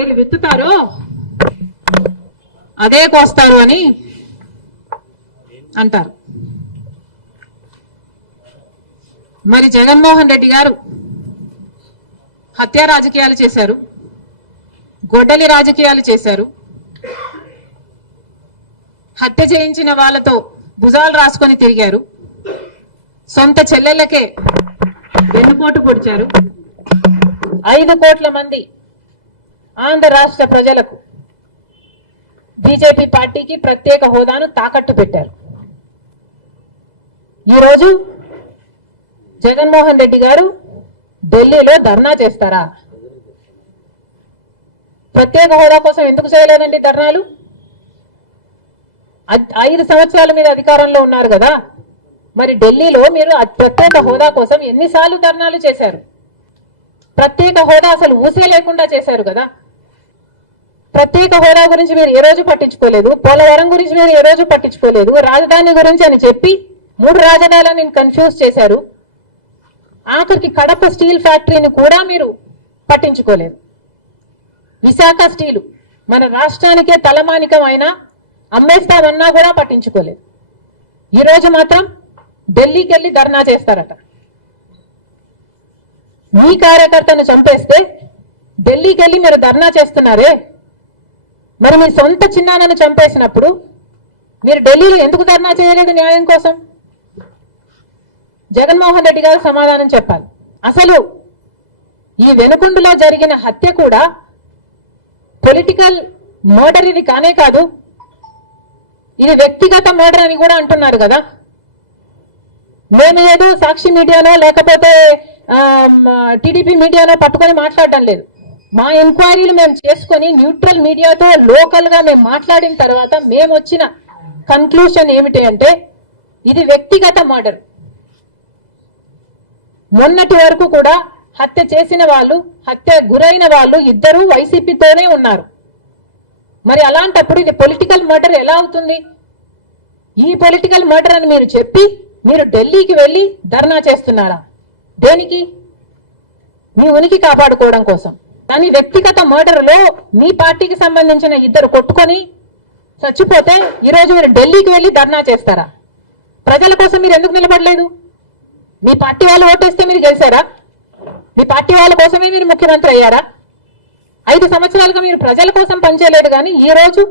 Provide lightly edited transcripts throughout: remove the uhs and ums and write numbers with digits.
ఏది విత్తుతారో అదే కోస్తారు అని అంటారు. మరి జగన్మోహన్ రెడ్డి గారు హత్య రాజకీయాలు చేశారు, గొడ్డలి రాజకీయాలు చేశారు, హత్య చేయించిన వాళ్ళతో భుజాలు రాసుకొని తిరిగారు, సొంత చెల్లెళ్ళకే వెన్నుపోటు పొడిచారు, 5 కోట్ల మంది ఆంధ్ర రాష్ట్ర ప్రజలకు బీజేపీ పార్టీకి ప్రత్యేక హోదాను తాకట్టు పెట్టారు. ఈరోజు జగన్మోహన్ రెడ్డి గారు ఢిల్లీలో ధర్నా చేస్తారా? ప్రత్యేక హోదా కోసం ఎందుకు చేయలేదండి ధర్నాలు? 5 సంవత్సరాల మీద అధికారంలో ఉన్నారు కదా, మరి ఢిల్లీలో మీరు ప్రత్యేక హోదా కోసం ఎన్నిసార్లు ధర్నాలు చేశారు? ప్రత్యేక హోదా అసలు ఊసే లేకుండా చేశారు కదా. ప్రత్యేక హోదా గురించి మీరు ఏ రోజు పట్టించుకోలేదు, పోలవరం గురించి మీరు ఏ రోజు పట్టించుకోలేదు, రాజధాని గురించి అని చెప్పి 3 రాజధానులను కన్ఫ్యూజ్ చేశారు. ఆఖరికి కడప స్టీల్ ఫ్యాక్టరీని కూడా మీరు పట్టించుకోలేదు. విశాఖ స్టీలు మన రాష్ట్రానికే తలమానికం అయినా అమ్మేస్తామన్నా కూడా పట్టించుకోలేదు. ఈరోజు మాత్రం ఢిల్లీకి వెళ్ళి ధర్నా చేస్తారట. మీ కార్యకర్తను చంపేస్తే ఢిల్లీకి వెళ్ళి మీరు ధర్నా చేస్తున్నారే, మరి మీ సొంత చిన్నాన్నను చంపేసినప్పుడు మీరు ఢిల్లీలో ఎందుకు ధర్నా చేయలేదు న్యాయం కోసం? జగన్మోహన్ రెడ్డి గారు సమాధానం చెప్పాలి. అసలు ఈ వెనుకొండలో జరిగిన హత్య కూడా పొలిటికల్ మర్డర్ ఇది కానే కాదు, ఇది వ్యక్తిగత మర్డర్ అని కూడా అంటున్నారు కదా. మేము ఏదో సాక్షి మీడియానో లేకపోతే టీడీపీ మీడియానో పట్టుకొని మాట్లాడటం లేదు. మా ఎంక్వైరీలు మేము చేసుకొని న్యూట్రల్ మీడియాతో లోకల్ గా మేము మాట్లాడిన తర్వాత మేము వచ్చిన కన్క్లూషన్ ఏమిటి అంటే ఇది వ్యక్తిగత మర్డర్. మొన్నటి వరకు కూడా హత్య చేసిన వాళ్ళు, హత్య గురైన వాళ్ళు ఇద్దరు వైసీపీతోనే ఉన్నారు. మరి అలాంటప్పుడు ఇది పొలిటికల్ మర్డర్ ఎలా అవుతుంది? ఈ పొలిటికల్ మర్డర్ అని మీరు చెప్పి మీరు ఢిల్లీకి వెళ్ళి ధర్నా చేస్తున్నారా? దేనికి? మీ ఉనికి కాపాడుకోవడం కోసం. కానీ వ్యక్తిగత మర్డర్లో మీ పార్టీకి సంబంధించిన ఇద్దరు కొట్టుకొని చచ్చిపోతే ఈరోజు మీరు ఢిల్లీకి వెళ్ళి ధర్నా చేస్తారా? ప్రజల కోసం మీరు ఎందుకు నిలబడలేదు? మీ పార్టీ వాళ్ళు ఓటేస్తే మీరు గెలిచారా? మీ పార్టీ వాళ్ళ కోసమే మీరు ముఖ్యమంత్రి అయ్యారా? 5 సంవత్సరాలుగా మీరు ప్రజల కోసం పనిచేయలేదు, కానీ ఈ రోజు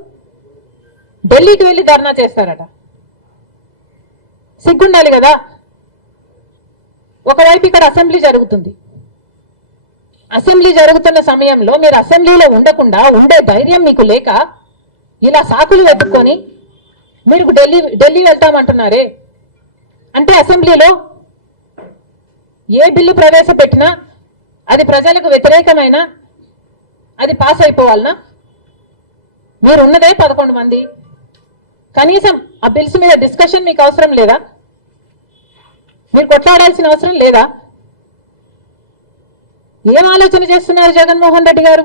ఢిల్లీకి వెళ్ళి ధర్నా చేస్తారట. సిగ్గుండాలి కదా. ఒకవైపు ఇక్కడ అసెంబ్లీ జరుగుతుంది. అసెంబ్లీ జరుగుతున్న సమయంలో మీరు అసెంబ్లీలో ఉండకుండా ఉండే ధైర్యం మీకు లేక ఇలా సాకులు వెతుక్కొని మీరు ఢిల్లీ వెళ్తామంటున్నారే. అంటే అసెంబ్లీలో ఏ బిల్లు ప్రవేశపెట్టినా అది ప్రజలకు వ్యతిరేకమైన అది పాస్ అయిపోవాలనా? మీరు ఉన్నదే 11 మంది. కనీసం ఆ బిల్స్ మీద డిస్కషన్ మీకు అవసరం లేదా? మీరు కొట్లాడాల్సిన అవసరం లేదా? ఏం ఆలోచన చేస్తున్నారు జగన్మోహన్ రెడ్డి గారు?